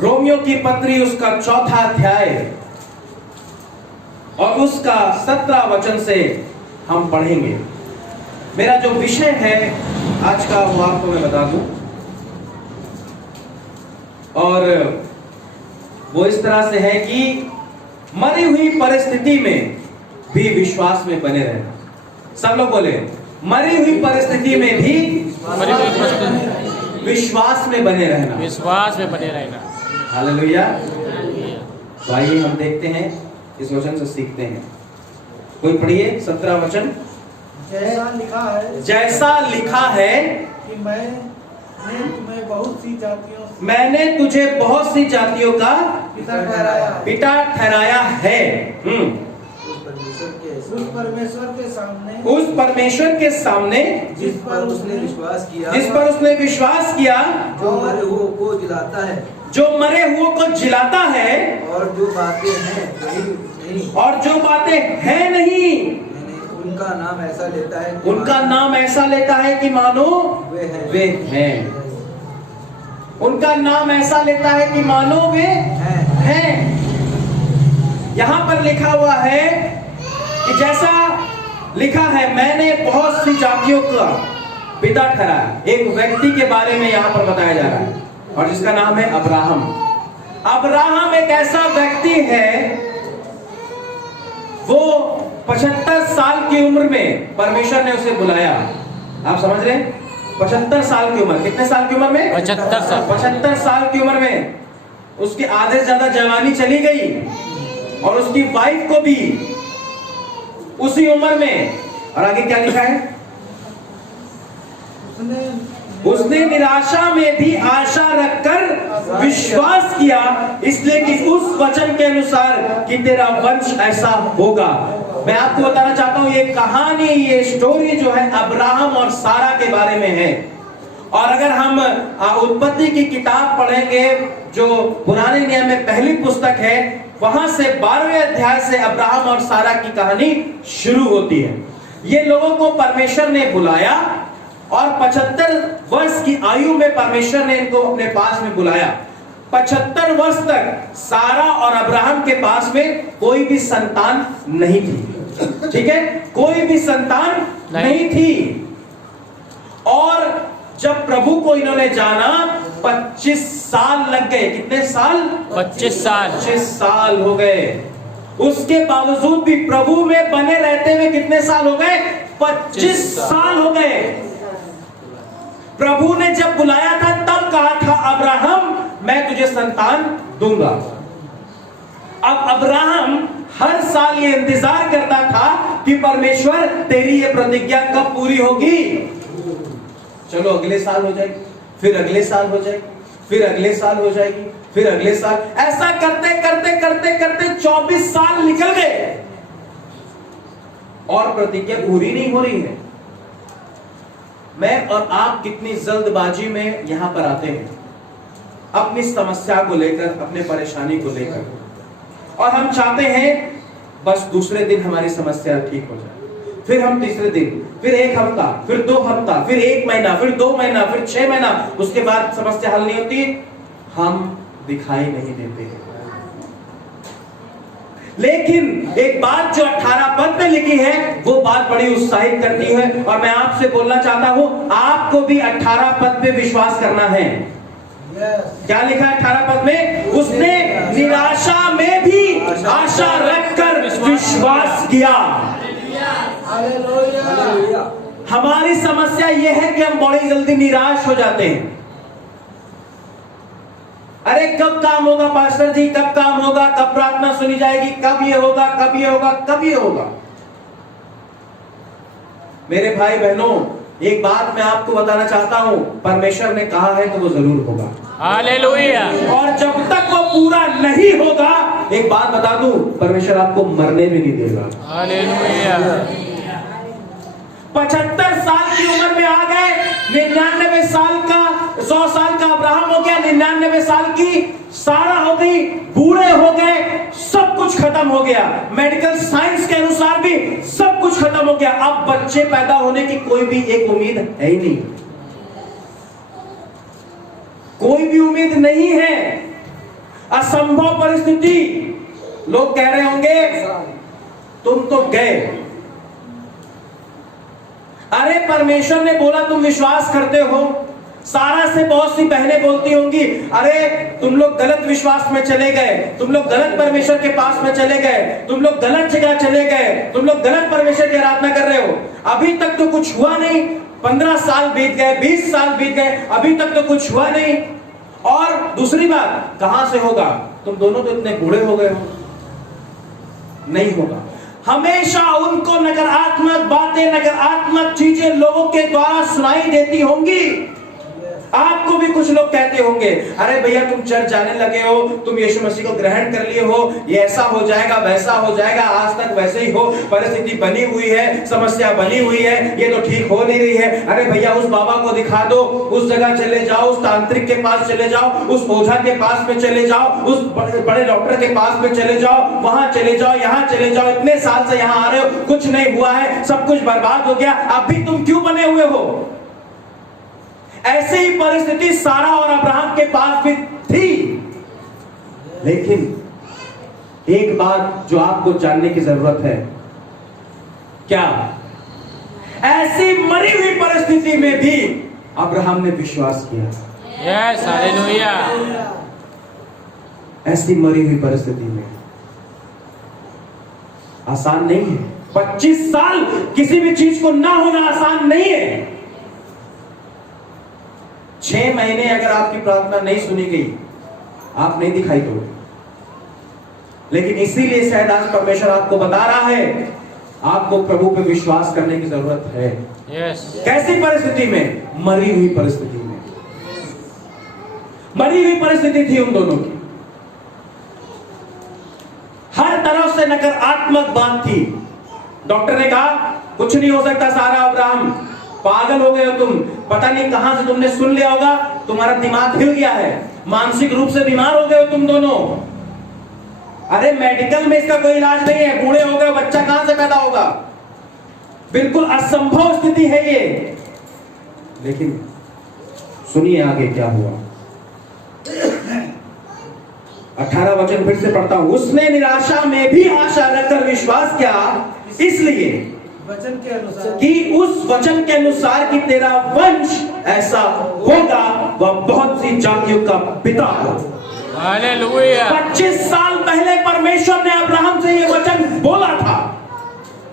Romeo की पत्री उसका 4था अध्याय और उसका 17 वचन से हम पढ़ेंगे। मेरा जो विषय है आज का वो आपको मैं बता दूं, और वो इस तरह से है कि मरी हुई परिस्थिति में भी विश्वास में बने रहना। सब लोग बोले, मरी हुई परिस्थिति में भी विश्वास में बने रहना। विश्वास में बने रहना। हालेलुया। तो आइए हम देखते हैं, इस वचन से सीखते हैं। कोई पढ़िए 17 वचन। जैसा लिखा है कि मैंने तुझे बहुत सी जातियों का पिता ठहराया है। उस परमेश्वर के सामने जिस पर उसने विश्वास किया, जो मरे हुओं को जिलाता है, और जो बातें हैं नहीं, उनका नाम ऐसा लेता है कि मानो वे हैं। उनका नाम ऐसा लेता है कि मानो वे हैं। यहां पर लिखा हुआ है कि जैसा लिखा है, मैंने बहुत सी जातियों का पिता ठहराया। एक व्यक्ति के बारे में यहां पर बताया जा रहा है, और जिसका नाम है अब्राहम। अब्राहम एक ऐसा व्यक्ति है, वो 75 साल की उम्र में परमेश्वर ने उसे बुलाया। आप समझ रहे हैं? 75 साल की उम्र। कितने साल की उम्र में? 75 साल की उम्र में उसकी आधे से ज्यादा जवानी चली गई, और उसकी वाइफ को भी उसी उम्र में। और आगे क्या लिखा है? उसने निराशा में भी आशा रखकर विश्वास किया, इसलिए कि उस वचन के अनुसार कि तेरा वंश ऐसा होगा। मैं आपको बताना चाहता हूं, ये कहानी, ये स्टोरी जो है अब्राहम और सारा के बारे में है। और अगर हम उत्पत्ति की किताब पढ़ेंगे, जो पुराने नियम में पहली पुस्तक है, वहां से 12वें अध्याय से अब्राहम और सारा की कहानी शुरू होती है। ये लोगों को परमेश्वर ने बुलाया, और 75 वर्ष की आयु में परमेश्वर ने इनको अपने पास में बुलाया। 75 वर्ष तक सारा और अब्राहम के पास में कोई भी संतान नहीं थी। ठीक है, कोई भी संतान नहीं थी। और जब प्रभु को इन्होंने जाना, 25 साल लग गए। कितने साल? 25 साल हो गए। उसके बावजूद भी प्रभु में बने रहते हुए कितने साल हो गए? 25 साल हो गए। प्रभु ने जब बुलाया था, तब कहा था, अब्राहम मैं तुझे संतान दूंगा। अब अब्राहम हर साल ये इंतजार करता था कि परमेश्वर तेरी ये प्रतिज्ञा कब पूरी होगी। चलो अगले साल हो जाएगी, फिर अगले साल हो जाएगी, फिर अगले साल हो जाएगी, फिर अगले साल। ऐसा करते करते करते करते 24 साल निकल गए, और प्रतिज्ञा पूरी नहीं हो रही है। मैं और आप कितनी जल्दबाजी में यहां पर आते हैं, अपनी समस्या को लेकर, अपने परेशानी को लेकर, और हम चाहते हैं बस दूसरे दिन हमारी समस्या ठीक हो जाए, फिर हम तीसरे दिन, फिर 1 हफ्ता, फिर 2 हफ्ता, फिर 1 महीना, फिर 2 महीना, फिर 6 महीना, उसके बाद समस्या हल नहीं होती, हम दिखाई नहीं देते हैं। लेकिन एक बात जो 18 पद में लिखी है, वो बात बड़ी उत्साहित करती है, और मैं आपसे बोलना चाहता हूं, आपको भी 18 पद पे विश्वास करना है। क्या लिखा है 18 पद में? उसने निराशा में भी आशा रखकर विश्वास किया। हमारी समस्या यह है कि हम बड़ी जल्दी निराश हो जाते हैं। अरे कब काम होगा पास्टर जी, कब काम होगा, कब प्रार्थना सुनी जाएगी, कब ये होगा, कब ये होगा, कब ये होगा। मेरे भाई बहनों, एक बात मैं आपको बताना चाहता हूं, परमेश्वर ने कहा है तो वो जरूर होगा। हालेलुया। और जब तक वो पूरा नहीं होगा, एक बात बता दूं, परमेश्वर आपको मरने भी नहीं देगा। हालेलुया। 75 साल की उम्र में आ गए, 99 साल का, 100 साल का अब्राहम हो गया, 99 साल की सारा हो गई, बूढ़े हो गए, सब कुछ खत्म हो गया। मेडिकल साइंस के अनुसार भी सब कुछ खत्म हो गया। अब बच्चे पैदा होने की कोई भी एक उम्मीद है ही नहीं, कोई भी उम्मीद नहीं है। असंभव परिस्थिति, लोग कह रहे होंगे तुम तो गए। अरे परमेश्वर ने बोला तुम विश्वास करते हो। सारा से बहुत सी बहनें बोलती होंगी, अरे तुम लोग गलत विश्वास में चले गए, तुम लोग गलत परमेश्वर के पास में चले गए, तुम लोग गलत जगह चले गए, तुम लोग गलत परमेश्वर की आराधना कर रहे हो। अभी तक तो कुछ हुआ नहीं, 15 साल बीत गए, 20 साल बीत गए, अभी तक तो कुछ हुआ नहीं। और दूसरी बात, कहां से होगा, तुम दोनों तो इतने बूढ़े हो गए हो, नहीं होगा। हमेशा उनको नकारात्मक बातें, नकारात्मक चीजें लोगों के द्वारा सुनाई देती होंगी। आपको भी कुछ लोग कहते होंगे, अरे भैया तुम चर्च जाने लगे हो, तुम यीशु मसीह को ग्रहण कर लिए हो, ये ऐसा हो जाएगा, वैसा हो जाएगा, आज तक वैसे ही हो, परिस्थिति बनी हुई है, समस्या बनी हुई है, ये तो ठीक हो नहीं रही है। अरे भैया उस बाबा को दिखा दो, उस जगह चले जाओ, उस तांत्रिक के पास चले जाओ, उस ओझा के पास में चले जाओ, उस बड़े डॉक्टर के पास में चले जाओ, वहां चले जाओ, यहाँ चले जाओ, इतने साल से यहाँ आ रहे हो, कुछ नहीं हुआ है, सब कुछ बर्बाद हो गया, अभी तुम क्यों बने हुए हो। ऐसी ही परिस्थिति सारा और अब्राहम के पास भी थी। लेकिन एक बात जो आपको जानने की जरूरत है, क्या ऐसी मरी हुई परिस्थिति में भी अब्राहम ने विश्वास किया। Yes, hallelujah. ऐसी मरी हुई परिस्थिति में आसान नहीं है। 25 साल किसी भी चीज को ना होना आसान नहीं है। 6 महीने अगर आपकी प्रार्थना नहीं सुनी गई, आप नहीं दिखाई दोगे। लेकिन इसीलिए शायद आज परमेश्वर आपको बता रहा है, आपको प्रभु पे विश्वास करने की जरूरत है। यस। कैसी परिस्थिति में? मरी हुई परिस्थिति में। मरी हुई परिस्थिति थी उन दोनों की, हर तरफ से नकारात्मक बात थी। डॉक्टर ने कहा कुछ नहीं हो सकता सारा, अब्राहम पागल हो गए हो तुम, पता नहीं कहां से तुमने सुन लिया होगा, तुम्हारा दिमाग हिल गया है, मानसिक रूप से बीमार हो गए हो तुम दोनों। अरे मेडिकल में इसका कोई इलाज नहीं है, बूढ़े हो गए, बच्चा कहां से पैदा होगा, बिल्कुल असंभव स्थिति है ये। लेकिन सुनिए आगे क्या हुआ। 18 वचन फिर से पढ़ता हूं। उसने निराशा में भी आशा रखकर विश्वास किया, इसलिए वचन के अनुसार कि उस वचन के अनुसार कि तेरा वंश ऐसा होगा, वह बहुत सी जातियों का पिता होगा। हालेलुया। 25 साल पहले परमेश्वर ने अब्राहम से यह वचन बोला था।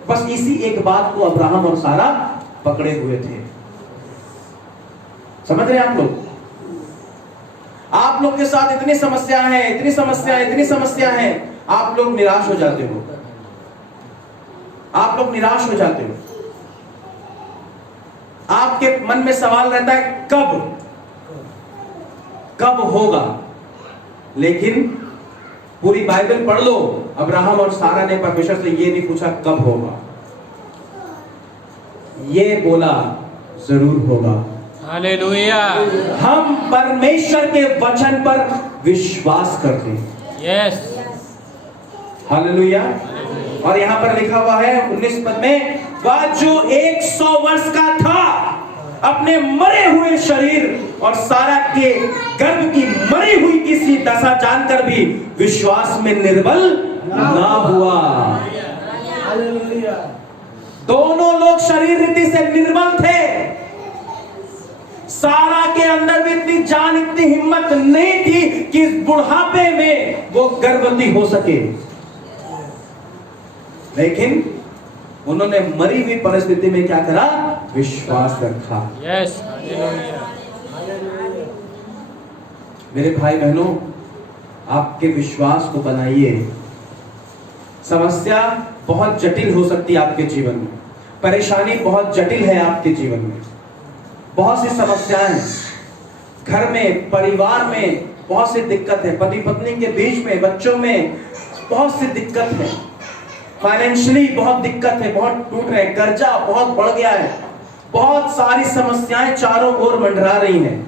बस इसी एक बात को अब्राहम और सारा पकड़े हुए थे। समझ रहे हैं आप लोग? आप लोग के साथ इतनी समस्याएं हैं, इतनी समस्याएं, इतनी समस्याएं हैं, आप लोग निराश हो जाते हो, आप लोग निराश हो जाते हो। आपके मन में सवाल रहता है कब, कब होगा। लेकिन पूरी बाइबल पढ़ लो, अब्राहम और सारा ने परमेश्वर से ये नहीं पूछा कब होगा, ये बोला जरूर होगा। हालेलुया। हम परमेश्वर के वचन पर विश्वास करते हैं। यस। हालेलुया। और यहां पर लिखा हुआ है 19 पद में, वह जो 100 वर्ष का था अपने मरे हुए शरीर और सारा के गर्भ की मरी हुई किसी दशा जानकर भी विश्वास में निर्बल ना हुआ। हालेलुया। दोनों लोग शरीर रीति से निर्बल थे। सारा के अंदर भी इतनी जान, इतनी हिम्मत नहीं थी कि इस बुढ़ापे में वो गर्भवती हो सके। लेकिन उन्होंने मरी हुई परिस्थिति में क्या करा? विश्वास रखा। यस। हालेलुया। मेरे भाई बहनों, आपके विश्वास को बनाइए। समस्या बहुत जटिल हो सकती है आपके जीवन में, परेशानी बहुत जटिल है आपके जीवन में, बहुत सी समस्याएं हैं घर में, परिवार में, बहुत सी दिक्कत है, पति पत्नी के बीच में, बच्चों में बहुत सी दिक्कत है, फाइनेंशियली बहुत दिक्कत है, बहुत टूट रहे, कर्जा बहुत बढ़ गया है, बहुत सारी समस्याएं चारों ओर मंडरा रही हैं।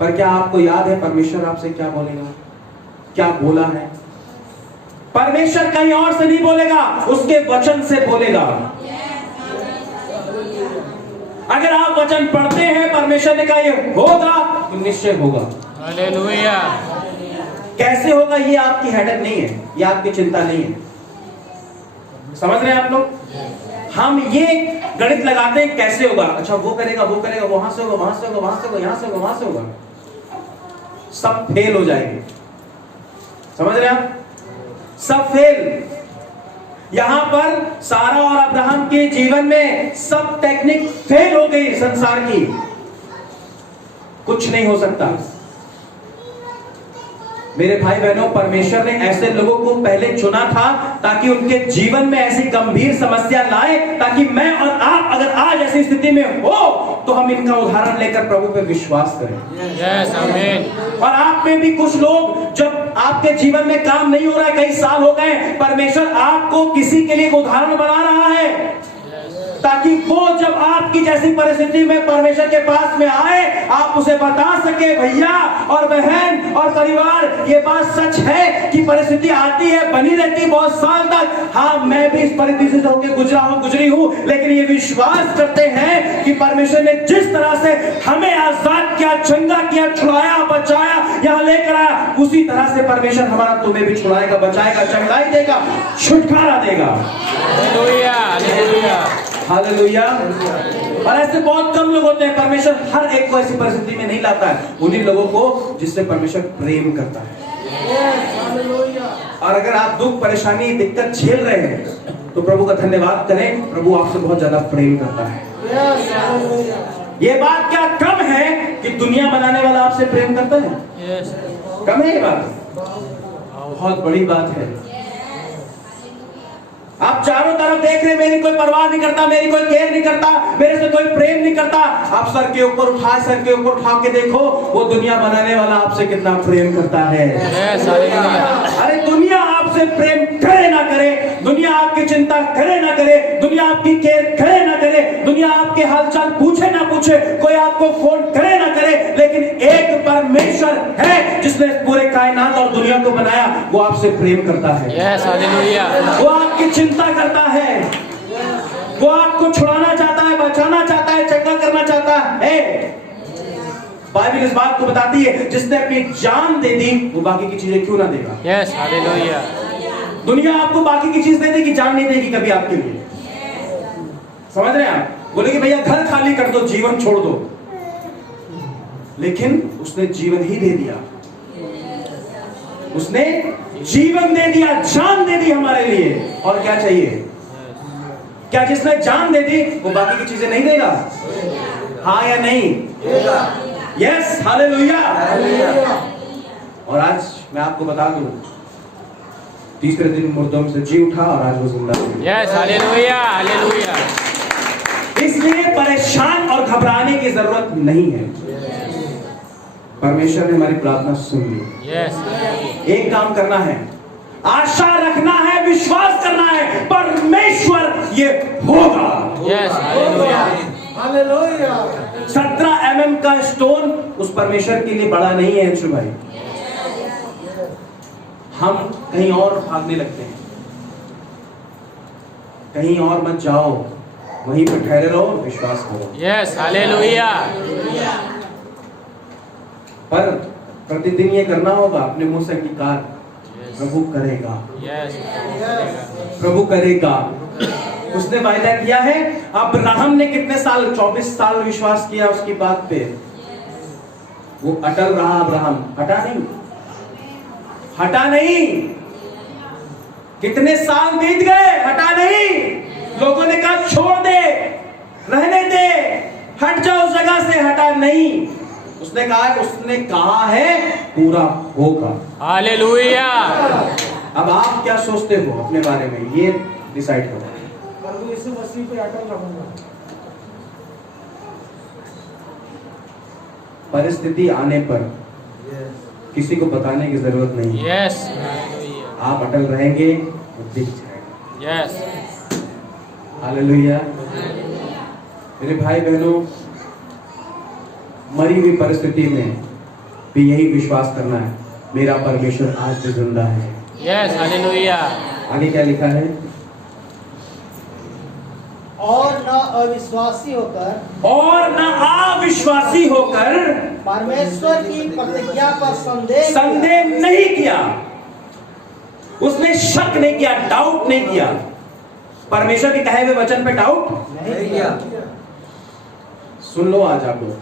पर क्या आपको याद है परमेश्वर आपसे क्या बोलेगा, क्या बोला है? परमेश्वर कहीं और से नहीं बोलेगा, उसके वचन से बोलेगा। अगर आप वचन पढ़ते हैं, परमेश्वर ने कहा ये होगा, तो निश्चय होगा। हालेलुया। कैसे होगा ये आपकी हेडेक नहीं है, ये आपकी चिंता नहीं है। समझ रहे हैं आप लोग? हम ये गणित लगाते हैं कैसे होगा, अच्छा वो करेगा, वहां से होगा, वहां से होगा, वहां से होगा, यहां से होगा, वहां से होगा, सब फेल हो जाएंगे। समझ रहे हैं आप? सब फेल। यहां पर सारा और अब्राहम के जीवन में सब टेक्निक फेल हो गई संसार की, कुछ नहीं हो सकता। मेरे भाई बहनों, परमेश्वर ने ऐसे लोगों को पहले चुना था ताकि उनके जीवन में ऐसी गंभीर समस्या लाए, ताकि मैं और आप अगर आज ऐसी स्थिति में हो तो हम इनका उदाहरण लेकर प्रभु पे विश्वास करें। यस आमीन। और आप में भी कुछ लोग, जब आपके जीवन में काम नहीं हो रहा है, कई साल हो गए, परमेश्वर आपको किसी के लिए उदाहरण बना रहा है ताकि वो जब आपकी जैसी परिस्थिति में परमेश्वर के पास में आए, आप उसे बता सके, भैया और बहन और परिवार, ये बात सच है कि परिस्थिति आती है, बनी रहती बहुत साल तक। हाँ, मैं भी इस परिस्थिति से होकर गुजरी हूं, लेकिन ये विश्वास करते हैं कि परमेश्वर ने जिस तरह से हमें आजाद किया, चंगा किया, छुड़ाया, बचाया, यहाँ लेकर आया, उसी तरह से परमेश्वर हमारा तुम्हें भी छुड़ाएगा, बचाएगा, चंगाई देगा, छुटकारा देगा। Hallelujah, hallelujah, hallelujah. और ऐसे बहुत कम लोग होते हैं, परमेश्वर हर एक को ऐसी परिस्थिति में नहीं लाता है, उन्हीं लोगों को जिससे परमेश्वर प्रेम करता है। और अगर आप दुख, परेशानी, दिक्कत झेल रहे हैं तो प्रभु का धन्यवाद करें, प्रभु आपसे बहुत ज्यादा प्रेम करता है। ये बात क्या कम है कि दुनिया बनाने वाला आपसे प्रेम करता है? यस, कम है ये बात? बहुत बड़ी बात है। आप चारों तरफ देख रहे हैं, मेरी कोई परवाह नहीं करता, मेरी कोई केयर नहीं करता, मेरे से कोई प्रेम नहीं करता। आप सर के ऊपर उठा के देखो, वो दुनिया बनाने वाला आपसे कितना प्रेम करता है। Yes hallelujah. अरे दुनिया आपसे प्रेम करे ना करे, दुनिया आपकी चिंता करे ना करे, दुनिया आपकी केयर करे ना करे, दुनिया आपके हालचाल पूछे ना पूछे, कोई आपको फोन करे ना करे, लेकिन एक परमेश्वर है जिसने पूरे कायनात और दुनिया को बनाया, वो आपसे प्रेम करता है। Yes hallelujah. वो आपकी चिंता करता है, वो आपको छुड़ाना चाहता है, बचाना चाहता है, चंगा करना चाहता है। बाइबल इस बात को बताती है, जिसने अपनी जान दे दी वो बाकी की चीजें क्यों ना देगा। Yes hallelujah. दुनिया आपको बाकी की चीज दे देगी, जान नहीं देगी कभी आपके लिए। समझ रहे हैं आप? बोलेगी भैया घर खाली कर दो, जीवन छोड़ दो, लेकिन उसने जीवन ही दे दिया, उसने जीवन दे दिया, जान दे दी हमारे लिए। और क्या चाहिए? क्या जिसने जान दे दी वो बाकी की चीजें नहीं देगा? हाँ या नहीं? Yes hallelujah. और आज मैं आपको बता दूं, तीसरे दिन मुर्दों में से जी उठा और आज वो जिंदा है। Yes hallelujah, hallelujah. इसलिए परेशान और घबराने की जरूरत नहीं है। परमेश्वर ने हमारी प्रार्थना सुन ली। यस, एक काम करना है, आशा रखना है, विश्वास करना है, परमेश्वर ये होगा। Yes hallelujah. 17 mm का स्टोन उस परमेश्वर के लिए बड़ा नहीं है अंशु भाई। हम कहीं और भागने लगते हैं, कहीं और मत जाओ, वहीं पर ठहरे रहो, विश्वास करो। Yes hallelujah. पर प्रतिदिन ये करना होगा, अपने मुंह से अंगीकार, प्रभु करेगा, यस प्रभु करेगा। उसने वायदा किया है। अब्राहम ने कितने साल? 24 साल विश्वास किया उसकी बात पे, वो अटल रहा। अब्राहम हटा नहीं, हटा नहीं। कितने साल बीत गए, हटा नहीं। लोगों ने कहा छोड़ दे, रहने दे, हट जाओ उस जगह से, हटा नहीं। उसने कहा है पूरा होगा। हालेलुया। अब आप क्या सोचते हो अपने बारे में, ये डिसाइड करो। प्रभु यीशु मसीह पे अटल रहूंगा। परिस्थिति आने पर किसी को बताने की जरूरत नहीं है। यस आप अटल रहेंगे वो दिख जाएगा। Yes hallelujah. मेरे भाई बहनों, मरी हुई परिस्थिति में भी यही विश्वास करना है, मेरा परमेश्वर आज भी जिंदा है। Yes hallelujah. आगे क्या लिखा है? और न अविश्वासी होकर परमेश्वर की प्रतिज्ञा पर संदेह नहीं किया, उसने शक नहीं किया, डाउट नहीं किया। परमेश्वर के कहे हुए वचन पे डाउट नहीं किया। सुन लो आज आप लोग,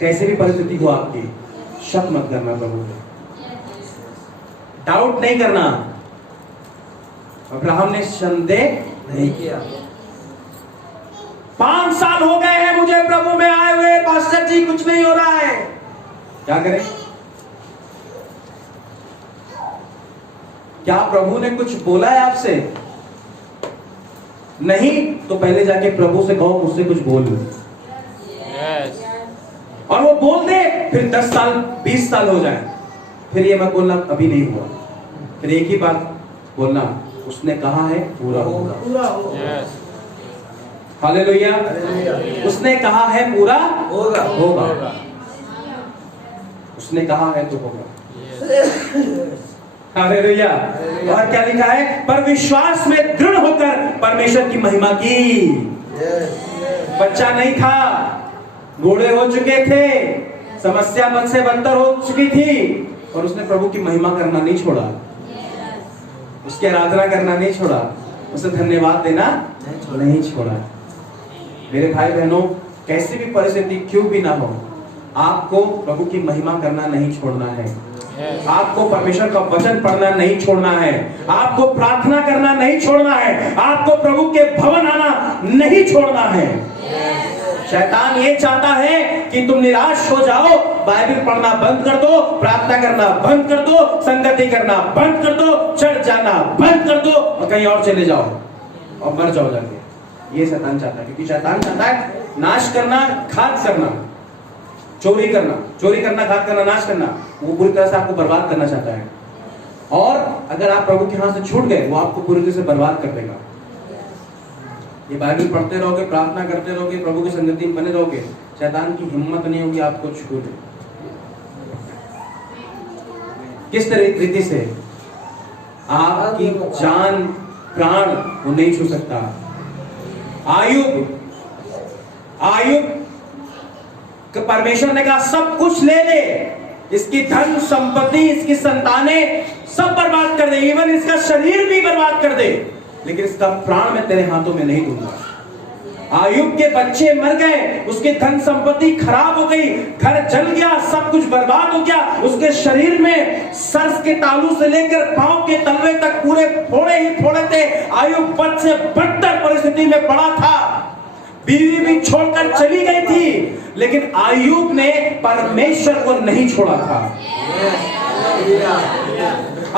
कैसे भी परिस्थिति हो आपकी, शक मत करना प्रभु पे, डाउट नहीं करना। अब्राहम ने संदेह नहीं किया। 5 साल हो गए हैं मुझे प्रभु में आए हुए, पास्टर जी कुछ नहीं हो रहा है, क्या करें? क्या प्रभु ने कुछ बोला है आपसे? नहीं तो पहले जाके प्रभु से कहो मुझसे कुछ बोल लो। यस। और वो बोल दे, फिर 10 साल 20 साल हो जाए, फिर ये मत बोलना अभी नहीं हुआ, फिर एक ही बात बोलना, उसने कहा है पूरा होगा। पूरा हो। यस। हालेलुया। उसने कहा है पूरा होगा। होगा, उसने कहा है तो होगा। हालेलुया। और क्या लिखा है? पर विश्वास में दृढ़ होकर परमेश्वर की महिमा की। बच्चा नहीं था, बूढ़े हो चुके थे, समस्या बद से बदतर हो चुकी थी, और उसने प्रभु की महिमा करना नहीं छोड़ा, उसकी आराधना करना नहीं छोड़ा, उसे धन्यवाद देना नहीं छोड़ा। मेरे भाई बहनों, कैसी भी परिस्थिति क्यों भी ना हो, आपको प्रभु की महिमा करना नहीं छोड़ना है। आपको परमेश्वर का वचन पढ़ना नहीं छोड़ना है, आपको प्रार्थना करना नहीं छोड़ना है, आपको प्रभु के भवन आना नहीं छोड़ना है। शैतान ये चाहता है कि तुम निराश हो जाओ, बाइबल पढ़ना बंद कर दो, प्रार्थना करना बंद कर दो, संगति करना बंद कर दो, चर्च जाना बंद कर दो और कहीं और चले जाओ और मर जाओ जाके। ये शैतान चाहता है, क्योंकि शैतान चाहता है नाश करना, घात करना, चोरी करना, घात करना, नाश करना। वो पूरी तरह से आपको बर्बाद करना चाहता है, और अगर आप प्रभु के हाथ से छूट गए, वो आपको पूरी तरह से बर्बाद कर देगा। ये बाइबल पढ़ते रहोगे, प्रार्थना करते रहोगे, प्रभु की संगति में बने रहोगे, शैतान की हिम्मत नहीं होगी आपको छूटे। किस रीति से? आपकी जान प्राण वो नहीं छू सकता। आयुब परमेश्वर ने कहा सब कुछ ले ले, इसकी धन संपत्ति, इसकी संतानें सब बर्बाद कर दे, इवन इसका शरीर भी बर्बाद कर दे, लेकिन इसका प्राण मैं तेरे हाथों में नहीं दूंगा। आयुब के बच्चे मर गए, उसकी धन संपत्ति खराब हो गई, घर जल गया, सब कुछ बर्बाद हो गया, उसके शरीर में सर के तालू से लेकर पांव के तलवे तक पूरे फोड़े ही फोड़े थे। आयुब बद से बदतर परिस्थिति में पड़ा था, बीवी भी छोड़कर चली गई थी, लेकिन आयुब ने परमेश्वर को नहीं छोड़ा था।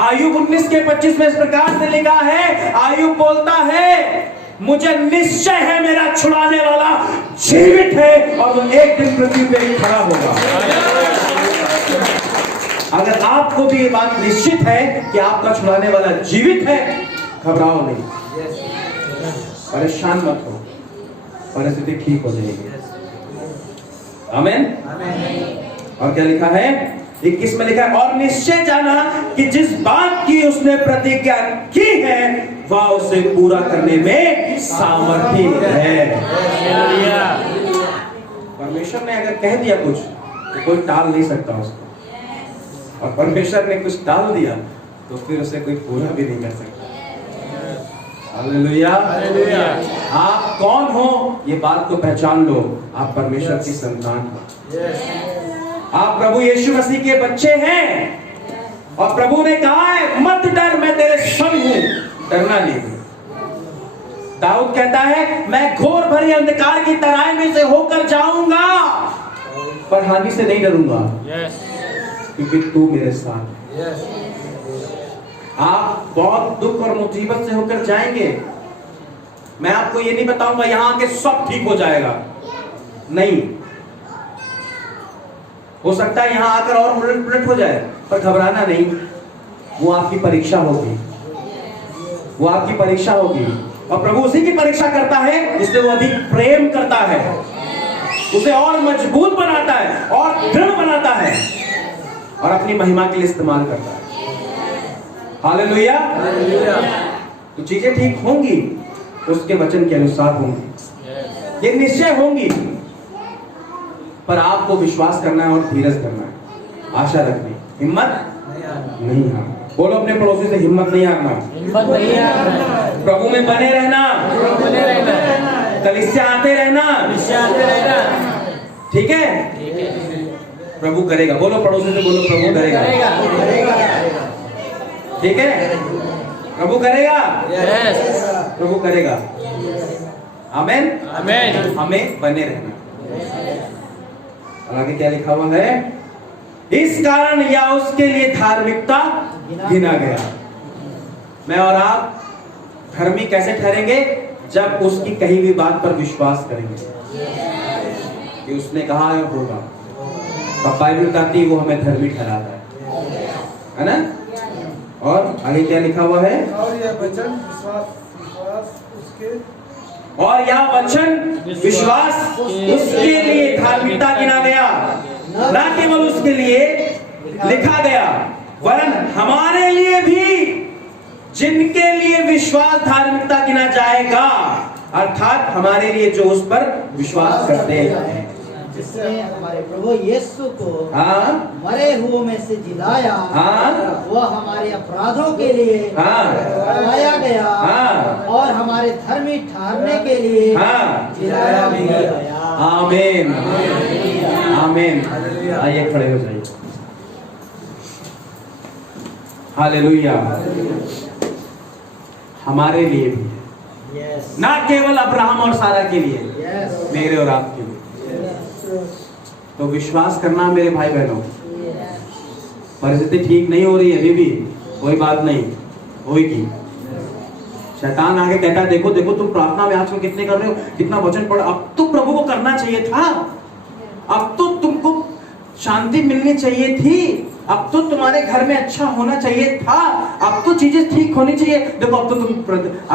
आयुब 19 के 25 में इस प्रकार से लिखा है, आयुब बोलता है मुझे निश्चय है मेरा छुड़ाने वाला जीवित है और वो एक दिन पृथ्वी पे ही खड़ा होगा। अगर आपको भी ये बात निश्चित है कि आपका छुड़ाने वाला जीवित है, घबराओ नहीं, परेशान मत हो, परिस्थिति ठीक हो जाएगी। आमीन। और क्या लिखा है? 21 में लिखा है, और निश्चय जाना कि जिस बात की उसने प्रतिज्ञा की है वह उसे पूरा करने में सामर्थी है। परमेश्वर ने अगर कह दिया कुछ तो कोई टाल नहीं सकता उसको, और परमेश्वर ने कुछ टाल दिया तो फिर उसे कोई पूरा भी नहीं कर सकता। हालेलुया। आप कौन हो ये बात को पहचान लो, आप परमेश्वर की संतान हो, आप प्रभु यीशु मसीह के बच्चे हैं, और प्रभु ने कहा है मत डर, मैं तेरे संग हूं, डरना नहीं। दाऊद कहता है मैं घोर भरी अंधकार की तराई में से होकर जाऊंगा पर हानि से नहीं डरूंगा, क्योंकि तू मेरे साथ है। आप बहुत दुख और मुसीबत से होकर जाएंगे, मैं आपको ये नहीं बताऊंगा यहां आके सब ठीक हो जाएगा, नहीं, हो सकता है यहां आकर और उलट पुलट हो जाए, पर घबराना नहीं, वो आपकी परीक्षा होगी, वो आपकी परीक्षा होगी, और प्रभु उसी की परीक्षा करता है इसलिए वो अधिक प्रेम करता है, उसे और मजबूत बनाता है और दृढ़ बनाता है और अपनी महिमा के लिए इस्तेमाल करता है। हालेलुया। तो चीजें ठीक होंगी, उसके वचन के अनुसार होंगी, ये निश्चय होंगी। पर आपको विश्वास करना है और धीरज करना है, आशा रखनी, हिम्मत नहीं हारना। बोलो अपने पड़ोसी से, हिम्मत नहीं हारना, हिम्मत नहीं हारना, प्रभु में बने रहना, बने रहना, कलीसिया आते रहना, आते रहना। ठीक है? ठीक है, प्रभु करेगा। बोलो पड़ोसी से, बोलो प्रभु करेगा, ठीक है? प्रभु करेगा, यस, प्रभु करेगा। आमेन। आमेन। हमें बने रहना। और आगे क्या लिखा हुआ है? इस कारण या उसके लिए धार्मिकता गिना गया। मैं और आप धर्मी कैसे ठहरेंगे? जब उसकी कही हुई बात पर विश्वास करेंगे कि उसने कहा है होगा। अब बाइबल कहती है वो हमें धर्मी ठहराता है ना? और आगे क्या लिखा हुआ है? और यह वचन विश्वास उसके और यह वचन विश्वास उसके लिए धार्मिकता गिना गया, न केवल उसके लिए लिखा गया वरन हमारे लिए भी, जिनके लिए विश्वास धार्मिकता गिना जाएगा, अर्थात हमारे लिए जो उस पर विश्वास करते हैं। जिसने हमारे प्रभु यीशु को हाँ मरे हुओं में से जिलाया, हाँ वह हमारे अपराधों के लिए हाँ जिलाया गया, हाँ और हमारे धर्मी ठहरने के लिए हाँ जिलाया भी गया। आमीन, आमीन। आइए खड़े हो जाइए। हालेलुया। हमारे लिए भी, यस, ना केवल अब्राहम और सारा के लिए, यस, मेरे और आपके लिए। तो विश्वास करना मेरे भाई बहनों। परिस्थिति ठीक नहीं हो रही है अभी भी, कोई बात नहीं, होगी। शैतान आगे कहता है देखो देखो तुम प्रार्थना में आजकल कितने कर रहे हो, कितना वचन पढ़, अब तो प्रभु को करना चाहिए था, अब तो तुमको शांति मिलनी चाहिए थी, अब तो तुम्हारे घर में अच्छा होना चाहिए था, अब तो चीजें ठीक होनी चाहिए। देखो अब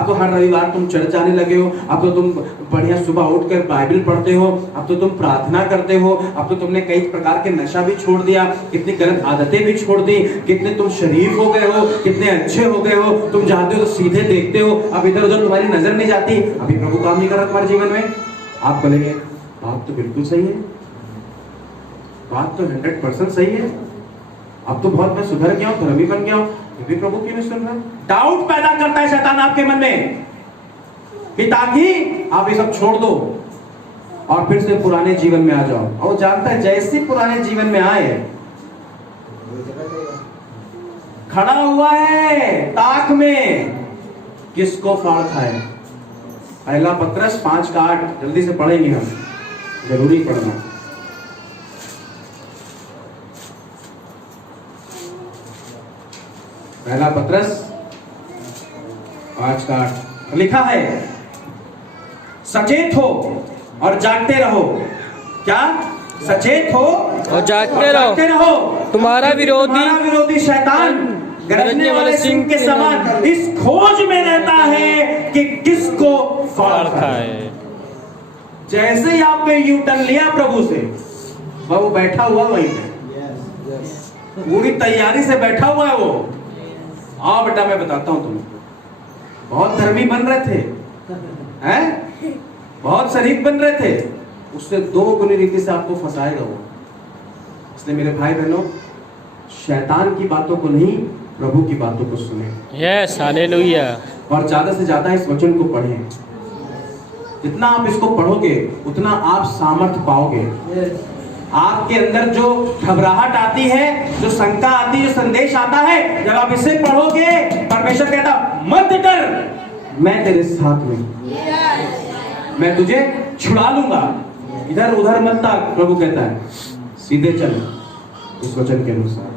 तो हर रविवार तुम चर्च जाने लगे हो, अब तो तुम बढ़िया सुबह उठकर बाइबल पढ़ते हो, अब तो तुम प्रार्थना करते हो, अब तो तुमने कई प्रकार के नशा भी छोड़ दिया, कितनी गलत आदतें भी छोड़ दी, कितने तुम शरीफ हो गए हो, कितने अच्छे हो गए हो, तुम जाते हो तो सीधे देखते हो, अब इधर उधर तुम्हारी नजर नहीं जाती, अभी प्रभु काम नहीं कर रहा तुम्हारे जीवन में। आप बोलेंगे बात तो बिल्कुल सही है, बात तो 100% सही है, अब तो बहुत मैं सुधर गया हूं, धर्मी बन गया हूं, फिर भी प्रभु क्यों नहीं सुन रहा? डाउट पैदा करता है शैतान आपके मन में कि ताकि आप ये सब छोड़ दो और फिर से पुराने जीवन में आ जाओ। और वो जानता है जैसे पुराने जीवन में आए, खड़ा हुआ है ताक में, किसको फाड़ खाए। पहला पत्रस 5:8 जल्दी से पढ़ेंगे हम, जरूरी पढ़ना। पहला पत्रस 5:8 लिखा है, सचेत हो और जागते रहो। क्या? सचेत हो और जागते रहो। तुम्हारा विरोधी शैतान गरजने वाले सिंह के समान इस खोज में रहता है कि किसको फाड़ खाए। जैसे ही आपने यू टर्न लिया प्रभु से, वो बैठा हुआ वहीं पे, पूरी तैयारी से बैठा हुआ है वो। आओ बेटा मैं बताता हूं तुमको, बहुत धर्मी बन रहे थे, हैं? बहुत शरीफ बन रहे थे, उससे 2 गुनी रीति से आपको फंसाएगा वो। इसलिए मेरे भाई बहनों, शैतान की बातों को नहीं, प्रभु की बातों को सुने। Yes, hallelujah. और ज्यादा से ज्यादा इस वचन को पढ़ें। जितना आप इसको पढ़ोगे उतना आप सामर्थ्य पाओगे। आपके अंदर जो घबराहट आती है, जो शंका आती है, जो संदेश आता है, जब आप इसे पढ़ोगे, परमेश्वर कहता मत डर, मैं तेरे साथ में, मैं तुझे छुड़ा लूंगा, इधर उधर मत ताक। प्रभु कहता है सीधे चल इस वचन के अनुसार।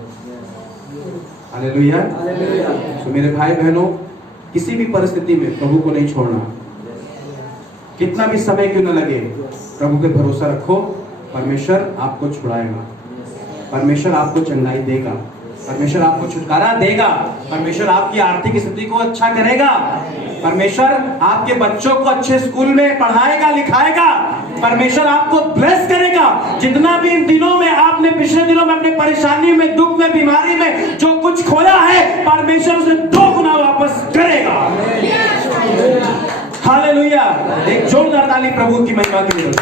हालेलुया। तो मेरे भाई बहनों, किसी भी परिस्थिति में प्रभु को नहीं छोड़ना, कितना भी समय क्यों न लगे, प्रभु पे भरोसा रखो। परमेश्वर आपको छुड़ाएगा, परमेश्वर आपको चंगाई देगा, परमेश्वर आपको छुटकारा देगा, परमेश्वर आपकी आर्थिक स्थिति को अच्छा करेगा, परमेश्वर आपके बच्चों को अच्छे स्कूल में पढ़ाएगा लिखाएगा, परमेश्वर आपको ब्लेस करेगा। जितना भी इन दिनों में आपने, पिछले दिनों में अपने परेशानी में, दुख में, बीमारी में जो कुछ खोया है, परमेश्वर उसे 2 गुना वापस करेगा। हालेलुया। एक जोरदार ताली प्रभु की महिमा के लिए।